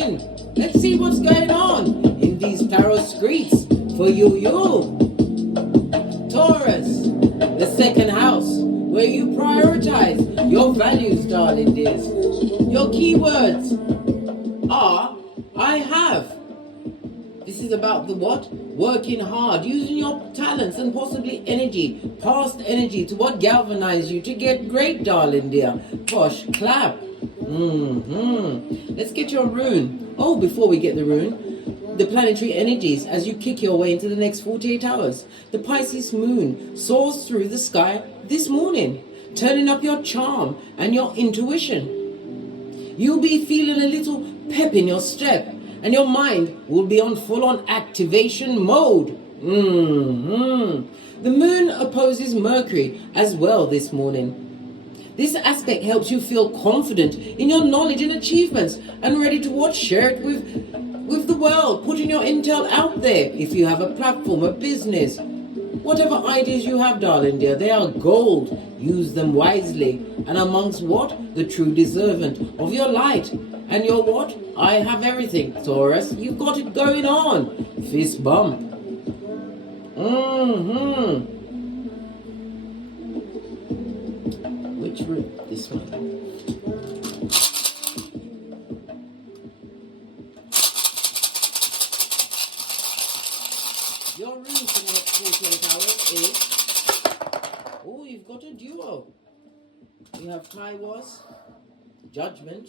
in. Let's see what's going on in these tarot streets for you. Taurus, the second house, where you prioritize your values, darling dears. Your keywords are I have. This is about the what? Working hard, using your talents and possibly energy, past energy to what galvanize you to get great, darling dear. Posh, clap. Let's get your rune. Oh, before we get the rune, the planetary energies as you kick your way into the next 48 hours. The Pisces moon soars through the sky this morning, turning up your charm and your intuition. You'll be feeling a little pep in your step, and your mind will be on full-on activation mode. The moon opposes Mercury as well this morning. This aspect helps you feel confident in your knowledge and achievements and ready to share it with the world, putting your intel out there. If you have a platform, a business, whatever ideas you have, darling dear, they are gold. Use them wisely. And amongst what? The true deservant of your light. And your what? I have everything, Taurus. You've got it going on. Fist bump. Which route? This one. Your rune for the next 48 hours is... Oh, you've got a duo. You have Taurus, Judgment.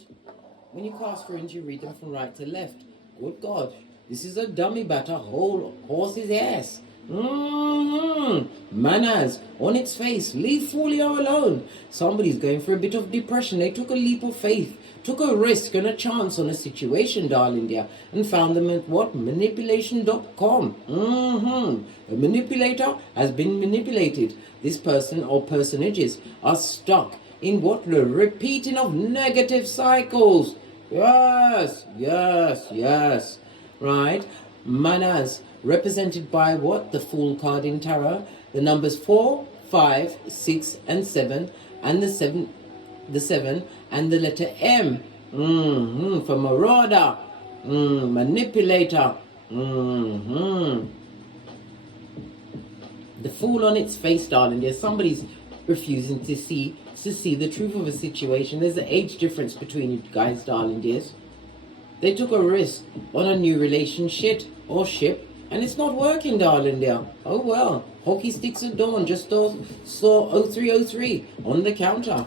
When you cast runes, you read them from right to left. Good God, this is a dummy batter, whole horse's ass. Manners on its face. Leave Folio alone. Somebody's going for a bit of depression. They took a leap of faith, took a risk and a chance on a situation, darling dear, and found them at what? Manipulation.com. A manipulator has been manipulated. This person or personages are stuck in what? The repeating of negative cycles. Yes. Right. Manners, represented by what? The Fool card in tarot. The numbers 4, 5, 6, and 7, and the 7, and the letter M. For marauder, manipulator. The Fool on its face, darling. There's somebody's refusing to see the truth of a situation. There's an age difference between you guys, darling dears. They took a risk on a new relationship or ship, and it's not working, darling dear. Oh well. Hockey sticks at dawn. Just saw 0303 on the counter.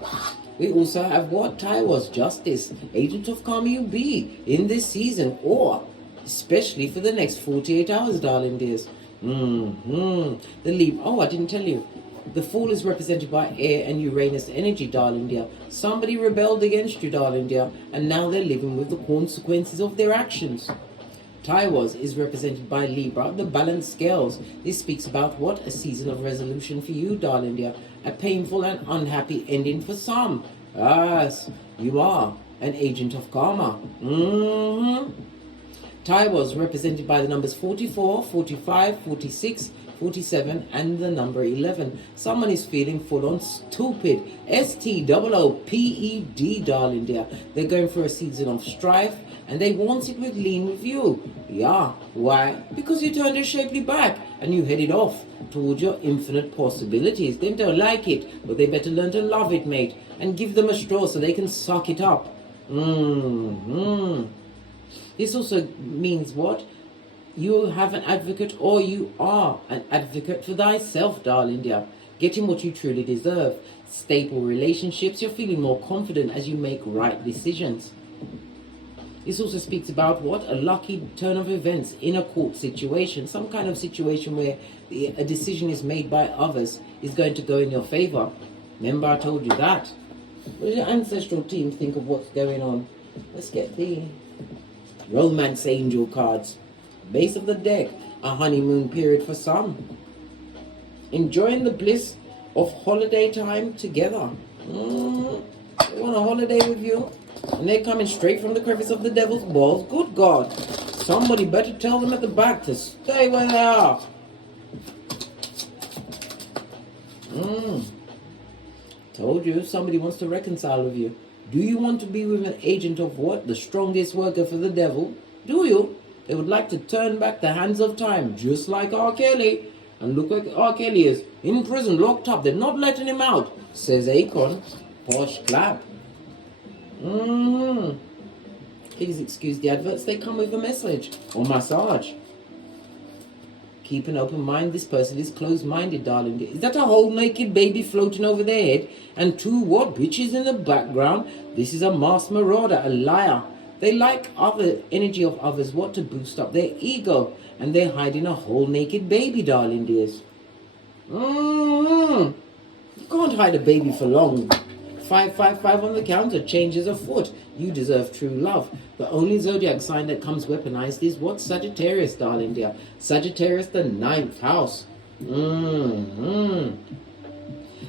We also have what? Taurus, Justice, Agent of Karma you be in this season, or especially for the next 48 hours, darling dears. The Libra. Oh, I didn't tell you. The Fool is represented by air and Uranus energy, darling dear. Somebody rebelled against you, darling dear, and now they're living with the consequences of their actions. Taurus is represented by Libra, the balanced scales. This speaks about what? A season of resolution for you, darling dear. A painful and unhappy ending for some. Yes, you are an agent of karma. Taurus represented by the numbers 44, 45, 46, 47, and the number 11. Someone is feeling full on stupid. STOOPED, darling dear. They're going for a season of strife, and they want it with lean with you. Yeah, why? Because you turned your shapely back and you headed off towards your infinite possibilities. They don't like it, but they better learn to love it, mate, and give them a straw so they can suck it up. This also means what? You have an advocate, or you are an advocate for thyself, darling dear. Getting what you truly deserve. Stable relationships. You're feeling more confident as you make right decisions. This also speaks about what? A lucky turn of events in a court situation. Some kind of situation where a decision is made by others is going to go in your favor. Remember I told you that. What does your ancestral team think of what's going on? Let's get the Romance Angel cards. Base of the deck, a honeymoon period for some. Enjoying the bliss of holiday time together. They want a holiday with you, and they're coming straight from the crevice of the devil's balls. Good God. Somebody better tell them at the back to stay where they are. Told you, somebody wants to reconcile with you. Do you want to be with an agent of what? The strongest worker for the devil? Do you? They would like to turn back the hands of time, just like R. Kelly. And look like R. Kelly is in prison, locked up. They're not letting him out, says Akon. Posh clap. Please excuse the adverts. They come with a message or massage. Keep an open mind. This person is closed-minded, darling. Is that a whole naked baby floating over their head? And two what? Bitches in the background? This is a masked marauder, a liar. They like other energy of others, what, to boost up their ego. And they're hiding a whole naked baby, darling dears. You can't hide a baby for long. 555 on the counter, changes afoot. You deserve true love. The only zodiac sign that comes weaponized is what? Sagittarius, darling dear. Sagittarius, the 9th house.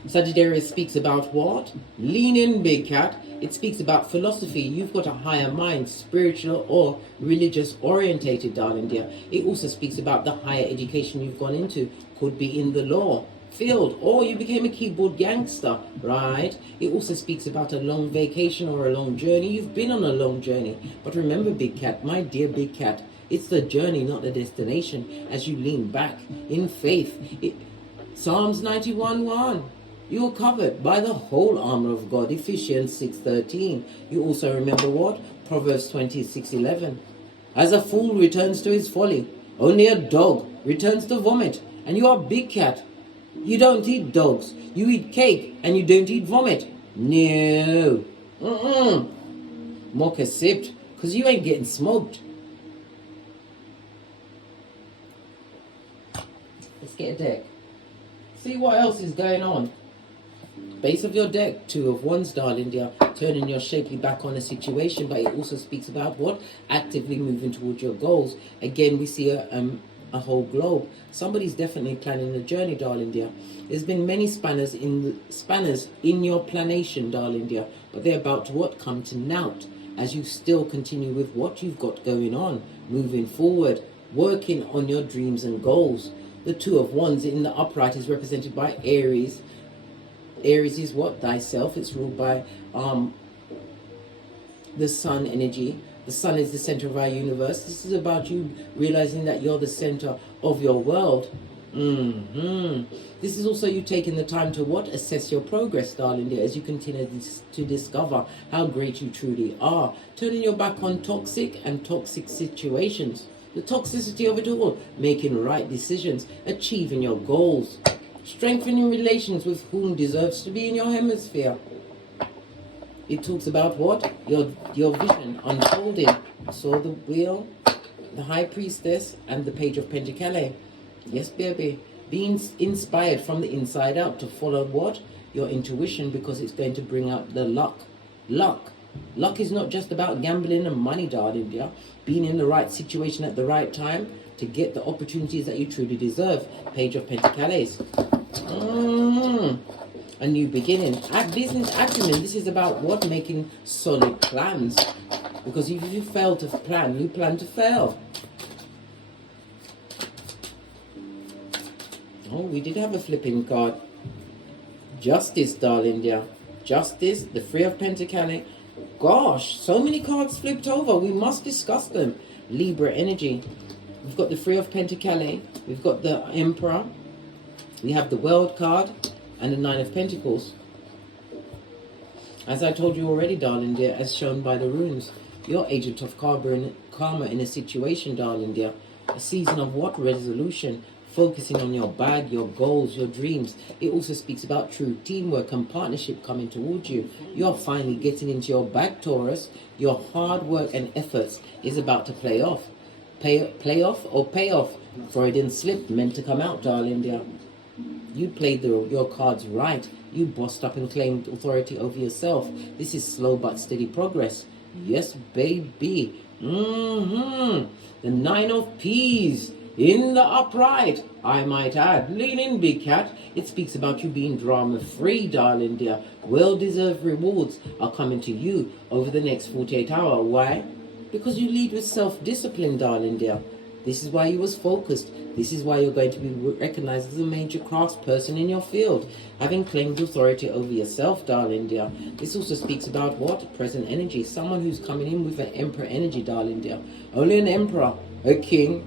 Sagittarius speaks about what? Lean in, big cat. It speaks about philosophy. You've got a higher mind, spiritual or religious orientated, darling dear. It also speaks about the higher education you've gone into. Could be in the law field, or you became a keyboard gangster, right? It also speaks about a long vacation or a long journey. You've been on a long journey. But remember, big cat, my dear big cat, it's the journey, not the destination. As you lean back in faith, Psalms 91:1. You are covered by the whole armor of God. Ephesians 6:13. You also remember what? Proverbs 26:11. As a fool returns to his folly, only a dog returns to vomit. And you are big cat. You don't eat dogs. You eat cake and you don't eat vomit. No. Mocha sipped, because you ain't getting smoked. Let's get a deck. See what else is going on. Base of your deck, 2 of Wands, darling dear, turning your shapely back on a situation, but it also speaks about what? Actively moving towards your goals. Again, we see a whole globe. Somebody's definitely planning a journey, darling dear. There's been many spanners in your planation, darling dear, but they're about to what? Come to naught, as you still continue with what you've got going on, moving forward, working on your dreams and goals. The 2 of Wands in the upright is represented by Aries. Aries is what? Thyself. It's ruled by the sun energy. The sun is the center of our universe. This is about you realizing that you're the center of your world. This is also you taking the time to what? Assess your progress, darling dear, as you continue to discover how great you truly are. Turning your back on toxic and toxic situations. The toxicity of it all. Making right decisions. Achieving your goals. Strengthening relations with whom deserves to be in your hemisphere. It talks about what? Your vision unfolding. Saw the wheel, the high priestess, and the page of Pentacles. Yes, baby. Being inspired from the inside out to follow what? Your intuition, because it's going to bring out the luck. Luck is not just about gambling and money, darling dear. Being in the right situation at the right time to get the opportunities that you truly deserve. Page of Pentacles. A new beginning. Business acumen. This is about what? Making solid plans. Because if you fail to plan, you plan to fail. Oh, we did have a flipping card. Justice, darling dear. Justice, the 3 of Pentacles. Gosh, so many cards flipped over. We must discuss them. Libra energy. We've got the 3 of Pentacles. We've got the Emperor. We have the World card. And the 9 of Pentacles. As I told you already, darling dear, as shown by the runes, you're agent of karma in a situation, darling dear. A season of what? Resolution. Focusing on your bag, your goals, your dreams. It also speaks about true teamwork and partnership coming towards you. You're finally getting into your bag, Taurus. Your hard work and efforts is about to play off. Play off or pay off. Freudian slip meant to come out, darling dear. You played your cards right. You bossed up and claimed authority over yourself. This is slow but steady progress. Yes, baby. The 9 of Peas in the upright, I might add. Lean in, big cat. It speaks about you being drama-free, darling dear. Well-deserved rewards are coming to you over the next 48 hours. Why? Because you lead with self-discipline, darling dear. This is why you was focused. This is why you're going to be recognized as a major craftsperson in your field, having claimed authority over yourself, darling dear. This also speaks about what? Present energy. Someone who's coming in with an emperor energy, darling dear. Only an emperor, a king,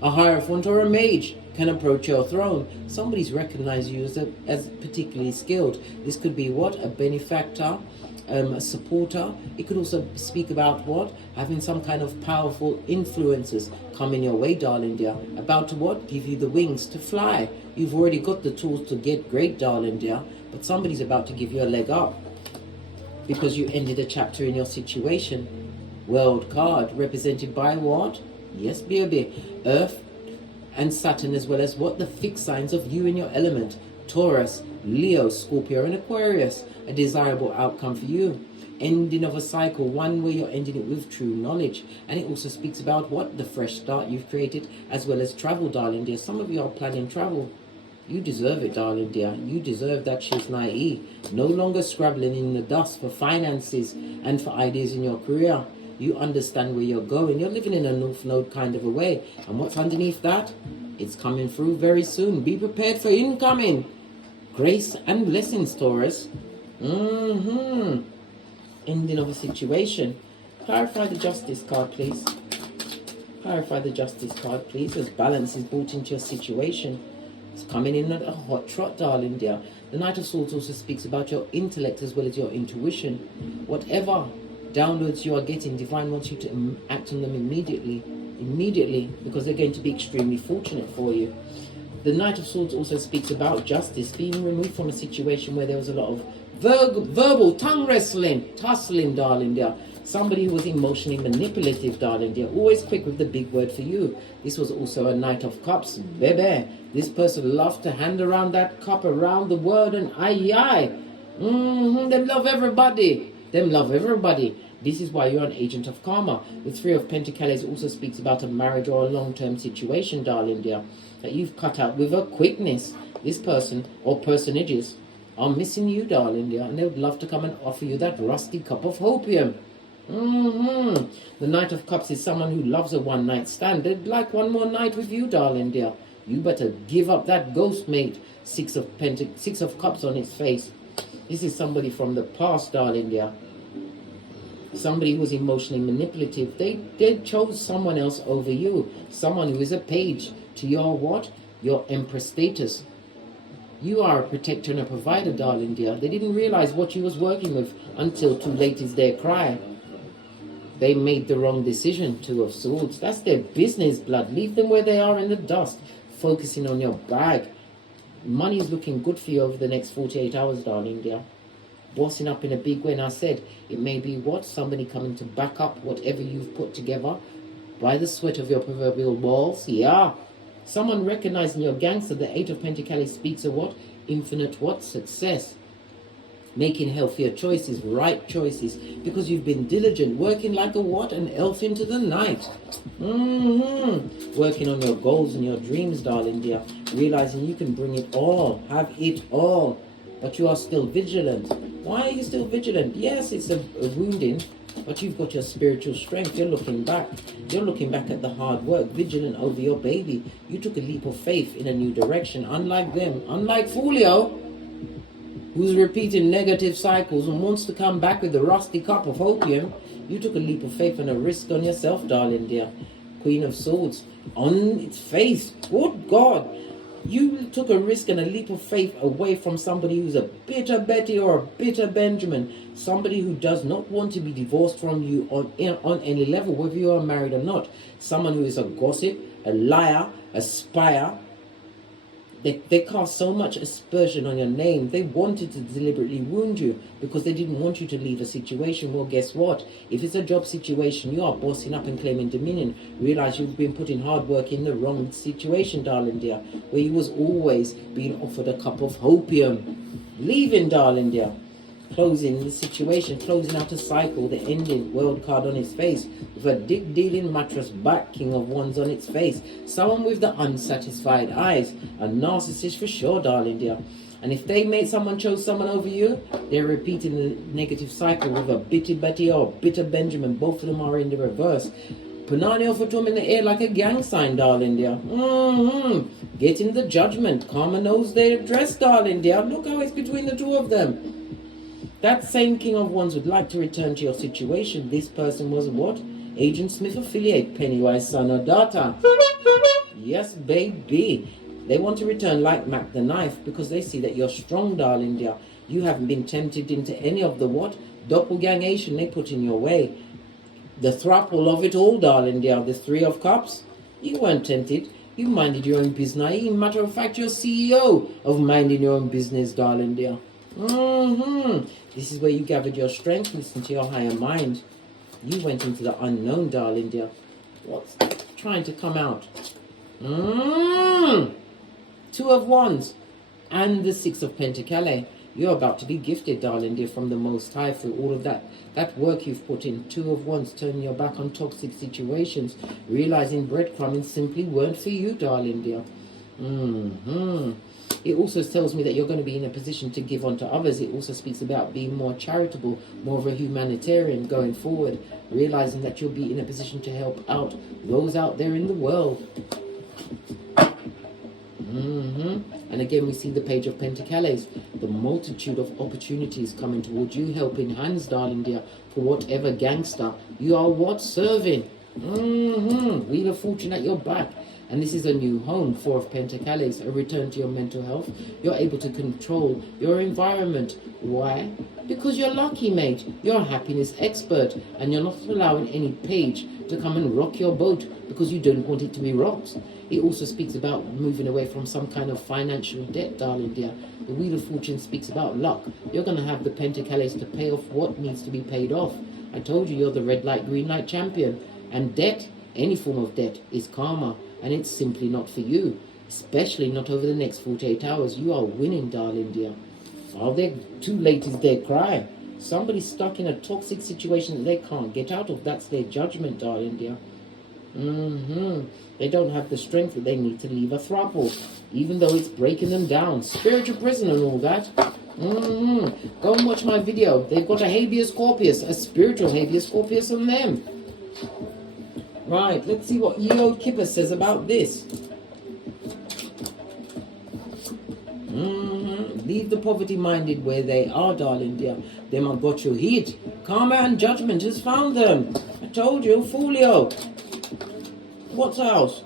a hierophant, or a mage can approach your throne. Somebody's recognized you as particularly skilled. This could be what? A benefactor, a supporter. It could also speak about what? Having some kind of powerful influences coming your way, darling dear. About to what? Give you the wings to fly. You've already got the tools to get great, darling dear. But somebody's about to give you a leg up because you ended a chapter in your situation. World card represented by what? Yes, baby. Earth and Saturn, as well as what? The fixed signs of you in your element. Taurus, Leo, Scorpio, and Aquarius. A desirable outcome for you. Ending of a cycle, one where you're ending it with true knowledge. And it also speaks about what? The fresh start you've created, as well as travel, darling dear. Some of you are planning travel. You deserve it, darling dear. You deserve that she's naive. No longer scrabbling in the dust for finances and for ideas in your career. You understand where you're going. You're living in a North Node kind of a way. And what's underneath that? It's coming through very soon. Be prepared for incoming grace and blessings, Taurus. Ending of a situation. Clarify the Justice card, please. Clarify the Justice card, please. As balance is brought into your situation. It's coming in at a hot trot, darling dear. The Knight of Swords also speaks about your intellect as well as your intuition. Whatever downloads you are getting, divine wants you to act on them immediately, because they're going to be extremely fortunate for you. The Knight of Swords also speaks about justice, being removed from a situation where there was a lot of verbal tongue wrestling, tussling, darling dear. Somebody who was emotionally manipulative, darling dear. Always quick with the big word for you. This was also a Knight of Cups, baby. This person loved to hand around that cup around the world and aye. Them love everybody. Them love everybody. This is why you're an agent of karma. The Three of Pentacles also speaks about a marriage or a long-term situation, darling dear, that you've cut out with a quickness. This person or personages are missing you, darling dear, and they would love to come and offer you that rusty cup of hopium. The Knight of Cups is someone who loves a one-night stand. They'd like one more night with you, darling dear. You better give up that ghost mate. Six of Cups on its face. This is somebody from the past, darling dear. Somebody who was emotionally manipulative. They chose someone else over you. Someone who is a page to your what? Your Empress status. You are a protector and a provider, darling dear. They didn't realize what you was working with until too late is their cry. They made the wrong decision. Two of Swords. That's their business, blood. Leave them where they are in the dust. Focusing on your bag. Money is looking good for you over the next 48 hours, darling dear. Bossing up in a big way. And I said, it may be what? Somebody coming to back up whatever you've put together by the sweat of your proverbial balls. Yeah. Someone recognizing your gangster. The Eight of Pentacles speaks of what? Infinite what? Success. Making healthier choices, right choices, because you've been diligent, working like a what? An elf into the night. Working on your goals and your dreams, darling dear. Realizing you can bring it all, have it all, but you are still vigilant. Why are you still vigilant? Yes, it's a wounding, but you've got your spiritual strength. You're looking back. You're looking back at the hard work, vigilant over your baby. You took a leap of faith in a new direction. Unlike them, unlike Folio, who's repeating negative cycles and wants to come back with the rusty cup of opium, you took a leap of faith and a risk on yourself, darling dear. Queen of Swords, on its face. Good God. You took a risk and a leap of faith away from somebody who's a bitter Betty or a bitter Benjamin. Somebody who does not want to be divorced from you on any level, whether you are married or not. Someone who is a gossip, a liar, a spyer. They cast so much aspersion on your name. They wanted to deliberately wound you because they didn't want you to leave a situation. Well, guess what? If it's a job situation, you are bossing up and claiming dominion. Realize you've been putting hard work in the wrong situation, darling dear, where you was always being offered a cup of hopium. Leaving, darling dear. Closing the situation, closing out a cycle, the ending, world card on its face, with a dick dealing mattress back, King of Wands on its face, someone with the unsatisfied eyes, a narcissist for sure, darling dear. And if they made someone chose someone over you, they're repeating the negative cycle with a bitty Betty or bitter Benjamin. Both of them are in the reverse. Punani your thumb in the air like a gang sign, darling dear. Getting the judgment. Karma knows their address, darling dear. Look how it's between the two of them. That same King of Wands would like to return to your situation. This person was what? Agent Smith affiliate, Pennywise son or daughter. Yes, baby. They want to return like Mac the Knife because they see that you're strong, darling dear. You haven't been tempted into any of the what? Doppelgangation they put in your way. The throuple of it all, darling dear. The Three of Cups. You weren't tempted. You minded your own business. In matter of fact, you're CEO of minding your own business, darling dear. This is where you gathered your strength. Listen to your higher mind. You went into the unknown, darling dear. What's trying to come out? Two of Wands and the Six of Pentacles. You're about to be gifted, darling dear, from the Most High for all of that work you've put in. Two of Wands, turning your back on toxic situations, realizing breadcrumbing simply weren't for you, darling dear. It also tells me that you're going to be in a position to give on to others. It also speaks about being more charitable, more of a humanitarian going forward, realizing that you'll be in a position to help out those out there in the world. And again, we see the Page of Pentacles, the multitude of opportunities coming towards you, helping hands, darling dear, for whatever gangster you are what? Serving. Wheel of Fortune at your back. And this is a new home, Four of Pentacles, a return to your mental health. You're able to control your environment. Why? Because you're lucky, mate. You're a happiness expert, and you're not allowing any page to come and rock your boat because you don't want it to be rocked. It also speaks about moving away from some kind of financial debt, darling dear. The Wheel of Fortune speaks about luck. You're going to have the Pentacles to pay off what needs to be paid off. I told you, you're the red light, green light champion. And debt, any form of debt, is karma. And it's simply not for you. Especially not over the next 48 hours. You are winning, darling dear. Oh, they're too late is their cry. Somebody's stuck in a toxic situation that they can't get out of. That's their judgment, darling dear. They don't have the strength that they need to leave a throuple, even though it's breaking them down. Spiritual prison and all that. Go and watch my video. They've got a habeas corpus, a spiritual habeas corpus on them. Right, let's see what Yod Kippur says about this. Leave the poverty-minded where they are, darling dear. Them have got you hit. Karma and judgment has found them. I told you, Folio. What else?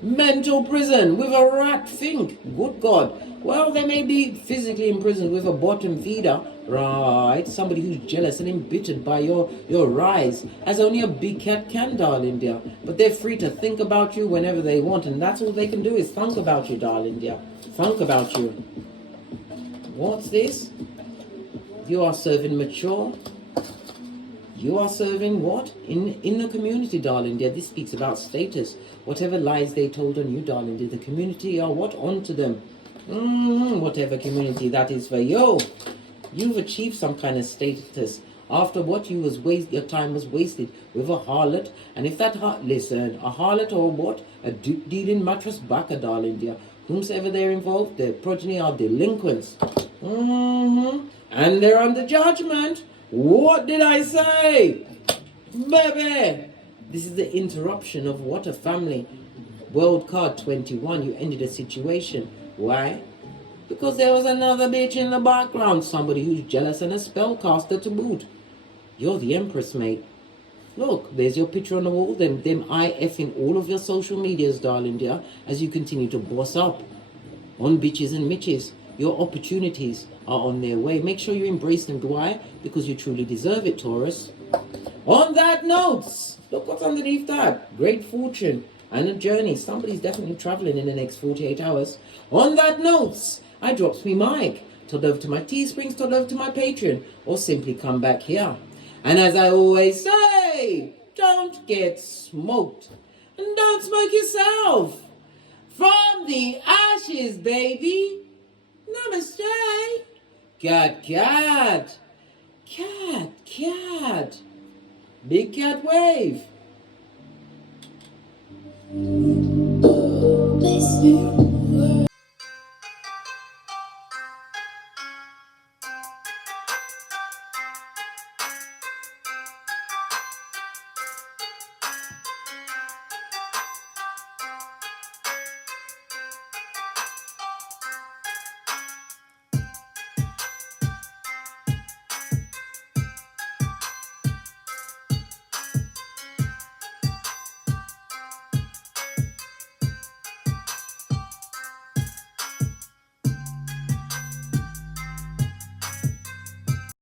Mental prison with a rat think. Good God. Well, they may be physically imprisoned with a bottom feeder. Right. Somebody who's jealous and embittered by your rise, as only a big cat can, darling dear. But they're free to think about you whenever they want, and that's all they can do is think about you, darling dear. Think about you. What's this? You are serving mature. You are serving what? In the community, darling dear. This speaks about status. Whatever lies they told on you, darling dear, the community are what? Onto them. Whatever community that is for you. You've achieved some kind of status. After what you was your time was wasted with a harlot. And if that listen, a harlot or what? A dealing mattress backer, darling dear. Whomsoever they're involved, their progeny are delinquents. And they're under judgment. What did I say? Baby! This is the interruption of what? A family. World card 21. You ended a situation. Why? Because there was another bitch in the background. Somebody who's jealous and a spellcaster to boot. You're the Empress, mate. Look, there's your picture on the wall. Them IFing all of your social medias, darling dear, as you continue to boss up on bitches and mitches. Your opportunities are on their way. Make sure you embrace them. Why? Because you truly deserve it, Taurus. On that note, look what's underneath that. Great fortune and a journey. Somebody's definitely traveling in the next 48 hours. On that note, I drops me mic. Todd over to my Teesprings, todd over to my Patreon, or simply come back here. And as I always say, don't get smoked. And don't smoke yourself. From the ashes, baby. Namaste. Cat, cat. Cat, cat. Big cat wave.